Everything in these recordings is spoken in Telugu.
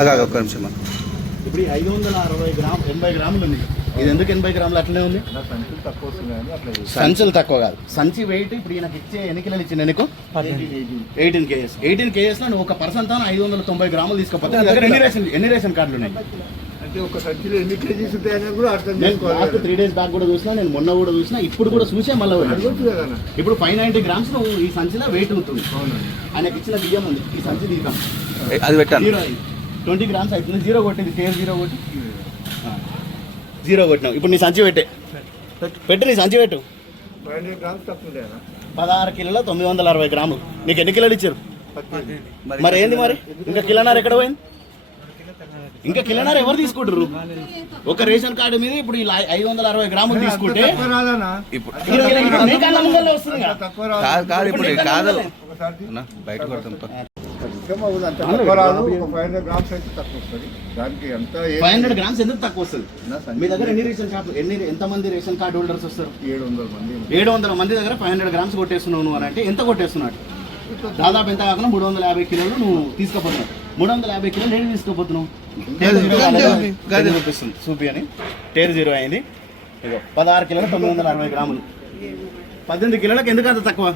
ఆగా ఒక్క నిమిషం. ఇప్పుడు ఐదు వందల అరవై గ్రామ్ ఎనభై గ్రాములు ఉంది ఇది ఎందుకు ఎనభై గ్రాములు అట్లనే ఉంది? సంచులు తక్కువ కాదు. సంచి వెయిట్ ఇప్పుడు ఈయనకి ఇచ్చే ఎన్ని కిలోలు ఇచ్చింది నీకు? Eighteen KGs. ఎయిటీన్ కేజెస్లో నువ్వు ఒక పర్సన్తో ఐదు వందల తొంభై గ్రాములు తీసుకోపోతే ఎన్ని రేషన్ ఎన్ని రేషన్ కార్డులు ఉన్నాయి? అంటే ఒక సంచిలో ఎన్ని కేజీస్ ఉంటాయని కూడా అర్థం చేసుకోవాలి త్రీ డేస్ బ్యాక్ కూడా చూసినా నేను మొన్న కూడా చూసినా ఇప్పుడు కూడా చూసే మళ్ళీ అడగొచ్చు కదా అన్న. ఇప్పుడు ఫైవ్ నైన్టీ గ్రామ్స్ ఈ సంచిలో వెయిట్ ఉంటుంది. అవునండి. ఆయనకి ఇచ్చిన బియ్యం ఉంది. ఈ సంచి తీద్దాం. అది పెట్టాను జీరో ట్వంటీ గ్రామ్స్ అవుతుంది జీరో కొట్టింది. టేర్ జీరో కొట్టి. జీరో కొట్టినావు ఇప్పుడు నీ సంచి పెట్టే. పెట్టు. నీ సంచి పెట్టు. పదహారు కిలోల తొమ్మిది వందల అరవై గ్రాములు. నీకు ఎన్ని కిలోలు ఇచ్చారు? మరి ఏంది మరి? ఇంకా కిలోనార్ ఎక్కడ పోయింది? ఇంకా కిలోనార్ ఎవరు తీసుకుంటారు? ఒక రేషన్ కార్డు మీద ఇప్పుడు ఐదు వందల అరవై గ్రాములు తీసుకుంటే ఇప్పుడు కదా. తక్కువ రాదు కాదు కాదు ఇప్పుడు ఇది కాదు. ఒకసారి. అన్న, బయట కొడతాం ఫైవ్ హండ్రెడ్ గ్రామ్స్ ఎందుకు తక్కువ వస్తుంది? మీ దగ్గర ఎన్ని రేషన్ షాప్ ఎన్ని ఎంత మంది రేషన్ కార్డు హోల్డర్స్ వస్తారు? ఏడు వందల మంది ఏడు వందల మంది దగ్గర ఫైవ్ హండ్రెడ్ గ్రామ్స్ కొట్టేస్తున్నావు నువ్వు అని అంటే ఎంత కొట్టేస్తున్నాడు? దాదాపు ఎంత కాకుండా మూడు వందల యాభై కిలోలు నువ్వు తీసుకుపోతున్నావు. మూడు వందల యాభై కిలోలు నేను? గది చూపిస్తుంది. చూపి అని. టేర్ జీరో అయింది. ఇగో పదహారు కిలోలు తొమ్మిది వందల అరవై గ్రాములు. పద్దెనిమిది కిలోలకు ఎందుకు అంత తక్కువ?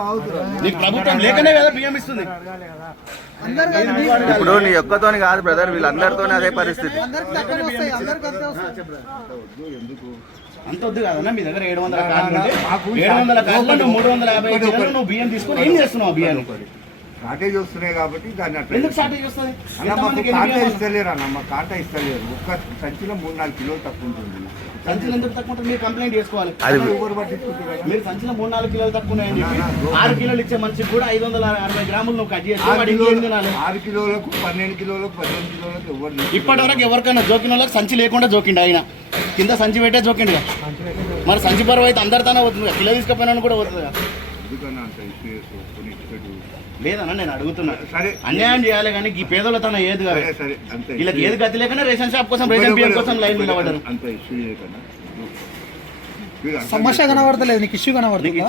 రావద్దు నీకు ప్రభుత్వం లేకనే కదా బియ్యం ఇస్తుంది. ఇప్పుడు నీ ఒక్కతోని కాదు బ్రదర్ వీళ్ళందరితోనే అదే పరిస్థితి. అంత వద్దు కదన్నా మీ దగ్గర ఏడు వందల ఏడు వందల నువ్వు మూడు వందల యాభై నువ్వు బియ్యం తీసుకొని ఏం చేస్తున్నావు ఆ బియ్యాన్ని? షార్టేజ్ వస్తున్నాయి కాబట్టి దాన్ని అట్లా అన్న మాకు కాంటా? ఇస్తలేరు అన్న మా కాంటా ఇస్తలేరు. ఒక్క సంచిలో మూడు నాలుగు కిలోలు తక్కువ ఉంటుంది. సంచులు ఎందుకు తక్కువ ఉంటుంది? మీరు కంప్లైంట్ చేసుకోవాలి. అది ఎవరు పట్టించుకుంటారు మీరు సంచిలో మూడు నాలుగు కిలోలు తక్కువ నా, ఆరు కిలోలు ఇచ్చే మనిషికి కూడా ఐదు వందల అరవై గ్రాములు నువ్వు కట్ చేసి ఆరు వాడు ఇంకేం కిలోలు తినాలి? ఆరు కిలోలకు పన్నెండు కిలోలకు పదిహేను కిలోలకు ఎవరు ఇప్పటి వరకు ఎవరికైనా జోకిన వాళ్ళకి సంచి లేకుండా జోకిండు ఆయన. కింద సంచి పెట్టే జోకిండు. మరి సంచి బరువు అయితే అందరితోనే అవుతుంది. కిలో తీసుకుపోయినా కూడా అవుతుంది. ఎందుకన్నా అంత లేదన్నా నేను అడుగుతున్నా. సరే అన్యాయం చేయాలి కానీ ఈ పేదలతో ఏది కాదు. సరే సరే అంత. వీళ్ళకి ఏది గతి లేకనే రేషన్ షాప్ కోసం రేషన్ బియ్యం కోసం లైన్ అంత ఇష్యూ అంతా సమస్య కనబడతలేదు నీకు ఇష్యూ కనబడుతుంది?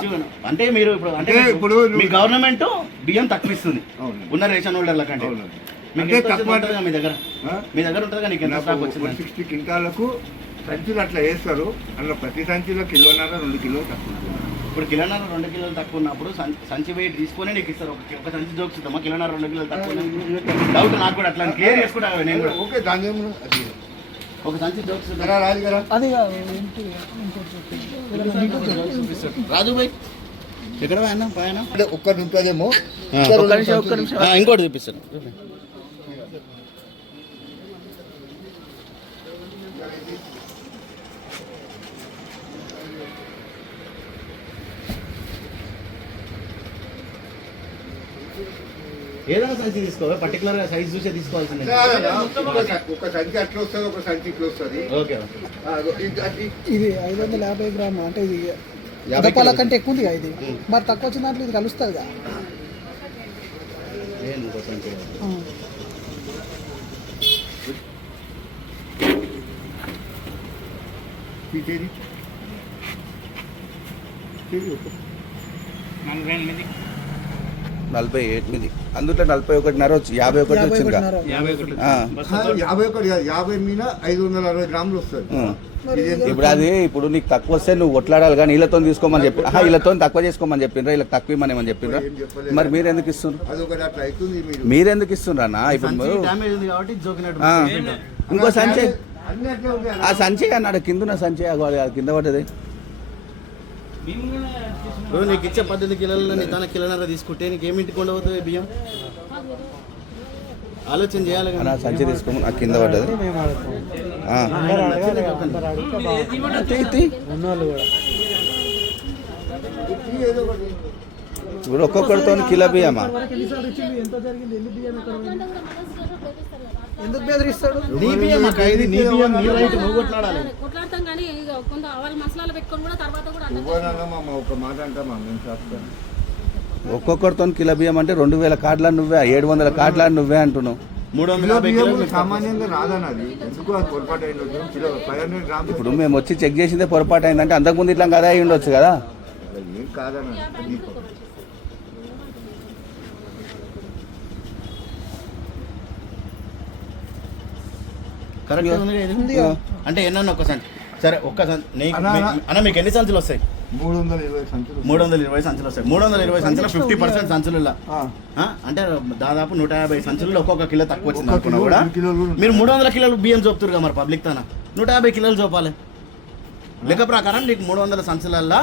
అంటే మీరు ఇప్పుడు అంటే ఇప్పుడు మీ గవర్నమెంట్ బియ్యం తక్కువ ఇస్తుంది అవును. ఉన్న రేషన్ హోల్డర్ల కంటే. మీకు అంటే తక్కువ- ఉంటుందిగా మీ దగ్గర? మీ దగ్గర ఉంటుందిగా నీకు ఎంత నాకు స్టాక్ వన్ సిక్స్టీ క్వింటాలకు సంచులు అట్లా వేస్తారు. అందులో ప్రతి సంచిలో కిలోన్నర రెండు కిలోలు తక్కువ ఉంటుంది. ఇప్పుడు కిలోన్నర రెండు కిలోలు తక్కువ ఉన్నప్పుడు సంచి వెయిట్ తీసుకొని నీకు ఇస్తారు. ఒక ఒక సంచి జోక్స్ ఇద్దామా కిలోన్నర రెండు కిలోలు తక్కువ డౌట్ నాకు కూడా అట్లా క్లియర్ చేసుకుంటా నేను కూడా. ఓకే దాని ఒక సంచి. కదా రాజు కదా అది. రాజు భాయ్ ఎక్కడ పోయినా పైన ఒక్క నిమిషం ఇంకోటి చూపిస్తాను. ఏదైనా సంచి తీసుకో పర్టికులర్గా సైజ్ చూసే తీసుకోవాల్సిందే. ఒక సంచి అట్లా వస్తుంది ఒక సంచి ఇట్లా వస్తుంది. ఓకే ఇది- అది. ఇది ఐదు వందల యాభై గ్రామ్ అంటే ఇది కిలోలు. కంటే ఎక్కువ ఉంది ఇది మరి తక్కువ వచ్చిన దాంట్లో ఇది కలుస్తుంది కదా. ఆ. తీసేది నలభై ఎనిమిది అందులో నలభై ఒకటిన్నర వచ్చి యాభై ఒకటి వచ్చింది? యాభై ఒకటి. యాభై మీద ఐదు వందల అరవై గ్రాములు వస్తుంది? ఇప్పుడు అది ఇప్పుడు నీకు తక్కువ వస్తే నువ్వు కొట్లాడాలి కానీ వీళ్ళతో తీసుకోమని చెప్పి ఆహా, వీళ్ళతో తక్కువ చేసుకోమని చెప్పిండ్రా వీళ్ళకి తక్కువ ఇమ్మని చెప్పిండ్రా ఏం చెప్పలేదు. మరి మీరు ఎందుకు అవుతుంది మీరు. మీరు ఎందుకు ఇస్తుండ్రా అన్న ఇప్పుడు సంచి మీరు- డ్యామేజ్ ఉంది కాబట్టి జోకినట్టు ఆ. ఇంకో సంచి అన్ని అట్లే ఉంటాయి ఆ సంచి అన్నాడు కింద సంచి అగో అది అది కింద పడ్డది. ఇప్పుడు నీకు ఇచ్చే పద్ధతి కిలోల నీ తన కిలోన్నర తీసుకుంటే నీకు ఏమి ఇంటికి ఉండవుతుంది బియ్యం? ఆలోచన చేయాలి కదా. సంచి తీసుకోమని ఆ కింద పడ్డది. ఆ. ఒక్కొక్కడితో ఇప్పుడు ఒక్కొక్కరితో కిలో బియ్యమా? ఎందుకు బెదిరిస్తాడు? నీ బియ్యం అక్క ఇది నీ బియ్యం నీ రైట్ నువ్వు కొట్లాడాలి కొట్లాడతాం కానీ ఇక కొంత వాళ్ళ మనసులలో పెట్టుకొని కూడా తర్వాత కూడా అర్థం నువ్వనన్నా మా ఒక మాట అంటామా? మేము చేస్తాను. ఒక్కొక్కరితో కిలో బియ్యం అంటే రెండు వేల కార్డులా నువ్వే ఏడు వందల కార్డులా నువ్వే అంటున్నావు. ఇప్పుడు మేము వచ్చి చెక్ చేసిందే పొరపాటు అయిందంటే అంతకుముందు ఇట్లా కదా అయి ఉండొచ్చు కదా ఏం కాదన్న అది కరెక్ట్ ఉంది కదా ఇది? అంటే ఎన్న ఒక్క సంచి. సరే ఒక్క సంచి. అన్నా, మీకు ఎన్ని సంచులు వస్తాయి? మూడు వందల ఇరవై సంచులు మూడు వందల ఇరవై సంచులు వస్తాయి. మూడు వందల ఇరవై సంచులు ఫిఫ్టీ పర్సెంట్ సంచులలో. ఆ? అంటే దాదాపు నూట యాభై సంచుల్లో ఒక్కొక్క కిలో తక్కువ వచ్చింది అనుకున్నా కూడా. మీరు మూడు వందల కిలోలు బియ్యం చూపుతారు మరి పబ్లిక్ తన. నూట యాభై కిలోలు చూపాలి లెక్క ప్రకారం నీకు మూడు వందల సంచులల్లో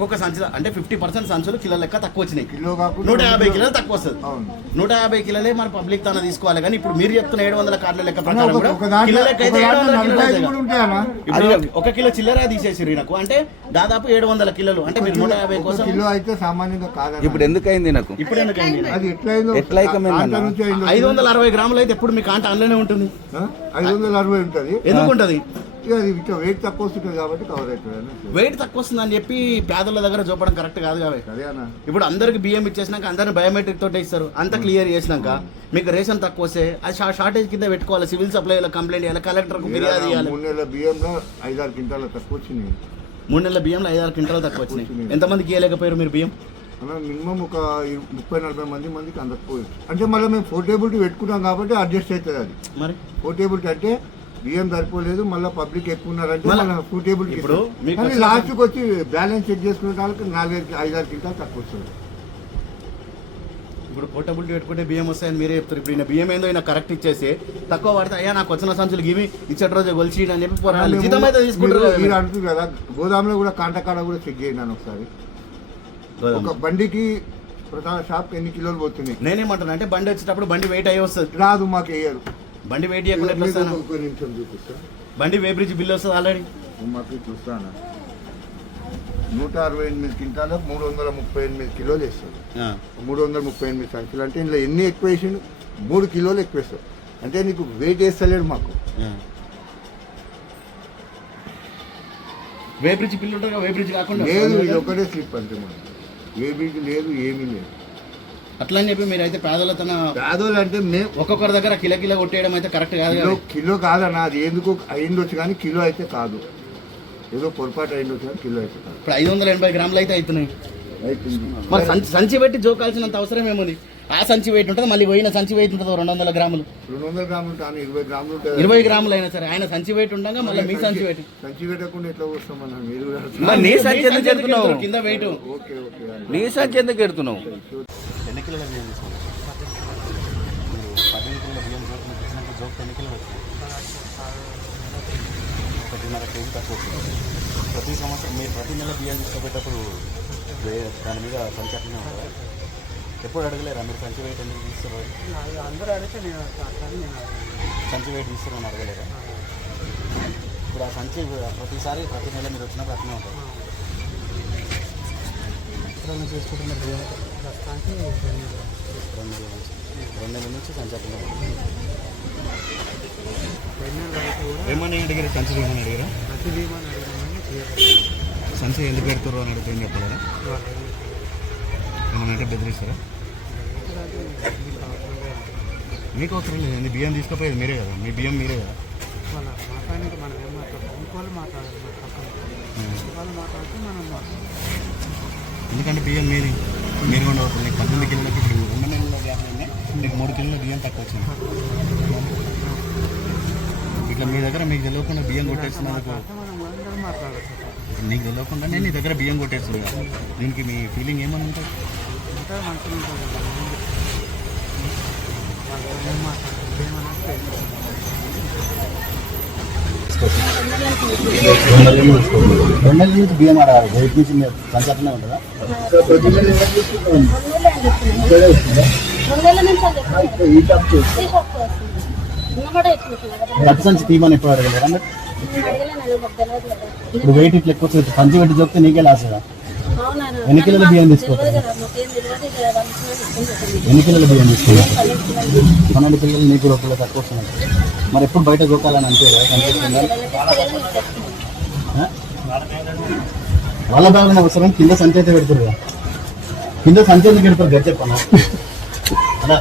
ఒక్కొక్క సంచుల అంటే ఫిఫ్టీ పర్సెంట్ సంచులు కిలో లెక్క తక్కువ వచ్చినాయి. కిలో కాకుండా నూట యాభై కిలోలు తక్కువ వస్తుంది. అవును. నూట యాభై కిలోలే మన పబ్లిక్ తన తీసుకోవాలి. కానీ ఇప్పుడు మీరు చెప్తున్న ఏడు వందల కార్డుల లెక్క ప్రకారం కూడా కిలో లెక్క అయితే ఒక ఏడు వందల ఇప్పుడు కిలో చిల్లర తీసేసిర్రు నాకు అంటే దాదాపు ఏడు వందల కిలోలు. అంటే మీరు నూట యాభై కోసం కిలో అయితే సామాన్యంగా కాదన్నా. ఇప్పుడు ఎందుకు అయింది నాకు ఇప్పుడు ఎందుకైంది అది ఎట్లయిందో ఎట్లా ఐదు వందల అరవై గ్రాములు అయితే ఎప్పుడు మీ కాంట అందులోనే ఉంటుంది? ఐదు వందల అరవై ఉంటుంది. ఎందుకు ఉంటుంది ఇక వెయిట్ తక్కువ వస్తుంది కాబట్టి కవర్ అవుతుంది వెయిట్ తక్కువ వస్తుందని చెప్పి పేదల దగ్గర చూపడం కరెక్ట్ కాదు కాబట్టి ఇప్పుడు అందరికి బియ్యం ఇచ్చేసినాక అందరిని బయోమెట్రిక్ తోటే ఇస్తారు. అంత క్లియర్ చేసినాక మీకు రేషన్ తక్కువ వస్తే అది షార్టేజ్ కింద పెట్టుకోవాలి. సివిల్ సప్లైలో కంప్లైంట్ చేయాలి కలెక్టర్కు ఫిర్యాదు చేయాలి. మూడు నెలల బియ్యంలో ఐదారు క్వింటాల తక్కువ వచ్చినాయి. మూడు నెలల బియ్యంలో ఐదారు క్వింటాలు తక్కువ వచ్చినాయి. ఎంతమందికి ఇవ్వలేకపోయారు మీరు బియ్యం మినిమం ఒక ముప్పై నలభై మంది మందికి అందకపోవచ్చు అంటే మళ్ళీ మేము పోర్టేబిలిటీ పెట్టుకున్నాం కాబట్టి అడ్జస్ట్ అవుతుంది అది. మరి? పోర్టేబిలిటీ అంటే బియ్యం సరిపోలేదు మళ్ళీ పబ్లిక్ ఎక్కువ ఉన్నారంటే పోర్టేబిలిటీ ఇప్పుడు కానీ లాస్ట్కి వచ్చి బ్యాలెన్స్ చెక్ చేసుకునే వాళ్ళకి నాలుగైదు ఐదారు క్వింటాలు తక్కువ వస్తుంది. ఇప్పుడు పోర్టబిలిటీ పెట్టుకుంటే బియ్యం వస్తాయని మీరే చెప్తారు. ఇప్పుడు ఈయన బియ్యం ఏందో ఈయన కరెక్ట్ ఇచ్చేసి తక్కువ పడితే అయ్యా నాకు వచ్చిన సంచులు ఇవి ఇచ్చటి రోజు గొలిచి అని చెప్పి తీసుకుంటారు మీరు-. అంటుంది కదా గోదాంలో కూడా కాంటకాడ కూడా చెక్ చేయండి ఒకసారి. ఒక బండికి ప్రధాన షాప్ ఎన్ని కిలోలు పోతున్నాయి? నేనేమంటున్నా అంటే బండి వచ్చేటప్పుడు బండి వెయిట్ అయ్యి వస్తుంది. రాదు మాకు వేయరు. బండి వెయిట్ చేయకుండా ఎట్లా మీకు వస్తాను? బండి వే బ్రిడ్జ్ బిల్ వస్తుంది ఆల్రెడీ. మాకు చూస్తాను నూట అరవై ఎనిమిది క్వింటాలు మూడు వందల ముప్పై ఎనిమిది కిలోలు వేస్తారు మూడు వందల ముప్పై ఎనిమిది సంచులు అంటే ఇందులో ఎన్ని ఎక్కువ వేసిండు? మూడు కిలోలు ఎక్కువ వేస్తారు అంటే నీకు వెయిట్ వేస్తలేడు మాకు. వే బ్రిడ్జ్ బిల్ ఉంటుంది కదా, వే బ్రిడ్జ్ కాకుండా. లేదు ఇది ఒకటే స్లిప్ అంతే ఏ బీజ్ లేదు ఏమీ లేదు. అట్లా అని చెప్పి మీరు అయితే పేదల తన పేదోళ్ళు అంటే మేము ఒక్కొక్కరి దగ్గర కిలో కిలో కొట్టేయడం అయితే కరెక్ట్ కాదు కిలో కదా? కిలో కాదన్న అది ఎందుకు అయిండొచ్చు కానీ కిలో అయితే కాదు. ఏదో పొరపాటు అయిండొచ్చు కానీ కిలో అయితే కాదు. ఇప్పుడు ఐదు వందల ఎనభై గ్రాములు అయితే అవుతున్నాయి. మరి సంచి సంచి పెట్టి జోకాల్సినంత అవసరం ఏముంది? ఆ సంచి వెయిట్ ఉంటుంది మళ్ళీ పోయిన సంచి వెయిట్ ఉంటుంది రెండు వందల గ్రాములు. రెండు వందల గ్రాములు కానీ ఇరవై గ్రాములు ఇరవై గ్రాములు అయినా సరే ఆయన సంచి వెయిట్ ఉండగా మళ్ళీ మీ సంచి వెయిట్. సంచి పెట్టకుండా ఎట్లా వస్తామన్నా మీరు నీ సంచి ఎందుకు ఎడుతున్నావు? కింద వెయిట్. ఓకే ఓకే అన్న. నీ సంచి ఎందుకు ఎడుతున్నావు? ఎన్ని కిలోల బియ్యం తీసుకోండి మీరు పద్దెనిమిది కిలోల బియ్యం జోక్ మీకు జోక్ ఎన్ని కిలోలు వచ్చింది ఒకటిన్నర కేజీ తక్కువ వచ్చింది ప్రతి సంవత్సరం మీరు ప్రతి నెల బియ్యం తీసుకోబెట్టప్పుడు వే- దాని మీద సంచి అట్లనే ఉంటుందా ఎప్పుడు అడగలేరా? మీరు సంచి వెయిట్ ఎందుకు తీసుకోవాలి అందరూ అడిగితే నేను సంచి వెయిట్ తీసుకోమని అడగలేరా ఇప్పుడు ఆ సంచి ప్రతిసారి ప్రతి నెల మీరు వచ్చినప్పుడు అట్లనే ఉంటుంది. ఎప్పుడైనా చేసుకుంటున్నారు ప్రస్తుతానికి రెండు రెండు నెలల నుంచి సంచి అట్లనే ఉంటుంది రెండు నెలల వరకు కూడా ఏమని అడిగారు? సంచి తీయమని అడిగారా? ప్రతి బీమాని అడిగినామని క్లియర్ సంచి ఎందుకు పెడుతుర్రు అని అడిగితే ఏం చెప్పలేదా? ఏమన్నా అంటే బెదిరిస్తారా? మీకు అవసరం లేదు. ఎందుకు బియ్యం తీసుకుపోయేది మీరే కదా. మీ బియ్యం మీరే కదా. వాళ్ళ మాట్లాడినట్టు మనం ఏం మాట్లాడతాం ఇంకోళ్ళు మాట్లాడాలి వాళ్ళు మాట్లాడితే మనం ఎందుకంటే బియ్యం మీది. మీరు కూడా అవుతుంది నీకు పద్దెనిమిది కిలోలకి ఇప్పుడు రెండు నెలల గ్యాప్ నీకు మూడు కిలోల బియ్యం తక్కువ వచ్చింది. ఇట్లా మీ దగ్గర మీకు తెలియకుండా బియ్యం కొట్టేస్తున్నందుకు నీకు తెలియకుండా నేను నీ దగ్గర బియ్యం కొట్టేస్తుంది దీనికి మీ ఫీలింగ్ ఏమని ఉంటుంది ఉంటుంది కదా. వాళ్ళు ఏం మాట్లాడాలి ఏమన్నా తెలియదు. రెండు నెలల నుంచి బియ్యం ఆడాలి బయట నుంచి మీరు పంచాయతీనే ఉంటుందా రెండు నుంచి ఎక్కువ సంచి తీయమని ఎప్పుడు అడగలేరా కదా. ఇప్పుడు వెయిట్ ఇట్లా ఎక్కువ పంచి పెట్టి చూస్తే నీకే లాస్ కదా ఎన్ని కిలోల బియ్యం తీసుకోవాలి? ఎన్ని కిలోల బియ్యం తీసుకున్నారు పన్నెండు కిలోలు. నీకు రూపాయలు తక్కువ వస్తున్నాయి. మరి ఎప్పుడు బయట చూడాలని అంతే కనిపిస్తుందా? వాళ్ళ భాగం అవసరం కింద సంచి అయితే పెడుతురు కదా. కింద సంచి ఎందుకు పెడతారు గది చెప్పను అలా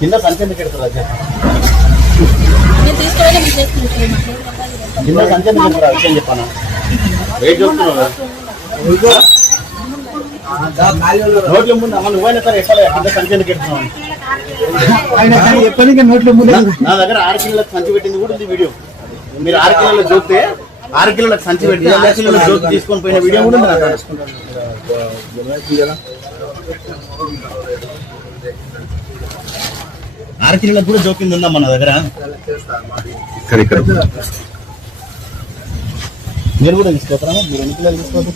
కింద సంచి ఎందుకు పెడతారు అది చెప్పను కింద సంచి ఎందుకు పెడతారు విషయం చెప్పాను వెయిట్ చూస్తున్నావు? కదా నోట్ల ముందు అమ్మ నువ్వైనా సరే ఎక్కడ కింద సంచి ఎందుకు ఎప్పటికీ నోట్లో ముందు నా దగ్గర ఆరు కిలోల సంచి పెట్టింది కూడా ఉంది వీడియో. మీరు ఆరు కిలోల జోక్తే ఆరు కిలోల సంచి పెట్టి ఆరు కిలోల జోక్ తీసుకొని పోయిన వీడియో కూడా ఉంది. ఆరు కిలోలకు కూడా జోకింది ఉందా మన దగ్గర. ఇక్కడ ఇక్కడ. మీరు కూడా తీసుకోతారా మీరు ఎన్ని కిలోలు తీసుకోవచ్చు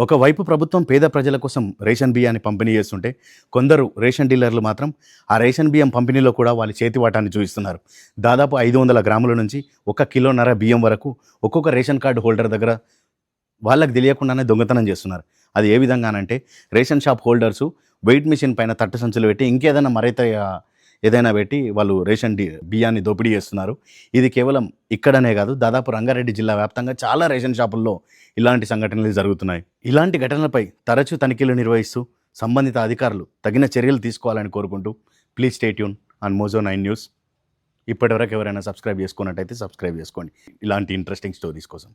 ఒకవైపు ప్రభుత్వం పేద ప్రజల కోసం రేషన్ బియ్యాన్ని పంపిణీ చేస్తుంటే కొందరు రేషన్ డీలర్లు మాత్రం ఆ రేషన్ బియ్యం పంపిణీలో కూడా వాళ్ళ చేతివాటాన్ని చూపిస్తున్నారు దాదాపు ఐదు వందల గ్రాముల నుంచి ఒక కిలోన్నర బియ్యం వరకు ఒక్కొక్క రేషన్ కార్డు హోల్డర్ దగ్గర వాళ్ళకి తెలియకుండానే దొంగతనం చేస్తున్నారు. అది ఏ విధంగానంటే ration shop holders weight machine పైన తట్టు సంచులు పెట్టి ఇంకేదైనా మరైతే ఏదైనా పెట్టి వాళ్ళు రేషన్ డి బియ్యాన్ని దోపిడీ చేస్తున్నారు. ఇది కేవలం ఇక్కడనే కాదు దాదాపు రంగారెడ్డి జిల్లా వ్యాప్తంగా చాలా రేషన్ షాపుల్లో ఇలాంటి సంఘటనలు జరుగుతున్నాయి. ఇలాంటి ఘటనలపై తరచూ తనిఖీలు నిర్వహిస్తూ సంబంధిత అధికారులు తగిన చర్యలు తీసుకోవాలని కోరుకుంటూ please stay tuned on Mojo nine news. ఇప్పటివరకు ఎవరైనా సబ్స్క్రైబ్ చేసుకున్నట్టయితే సబ్స్క్రైబ్ చేసుకోండి. ఇలాంటి ఇంట్రెస్టింగ్ స్టోరీస్ కోసం.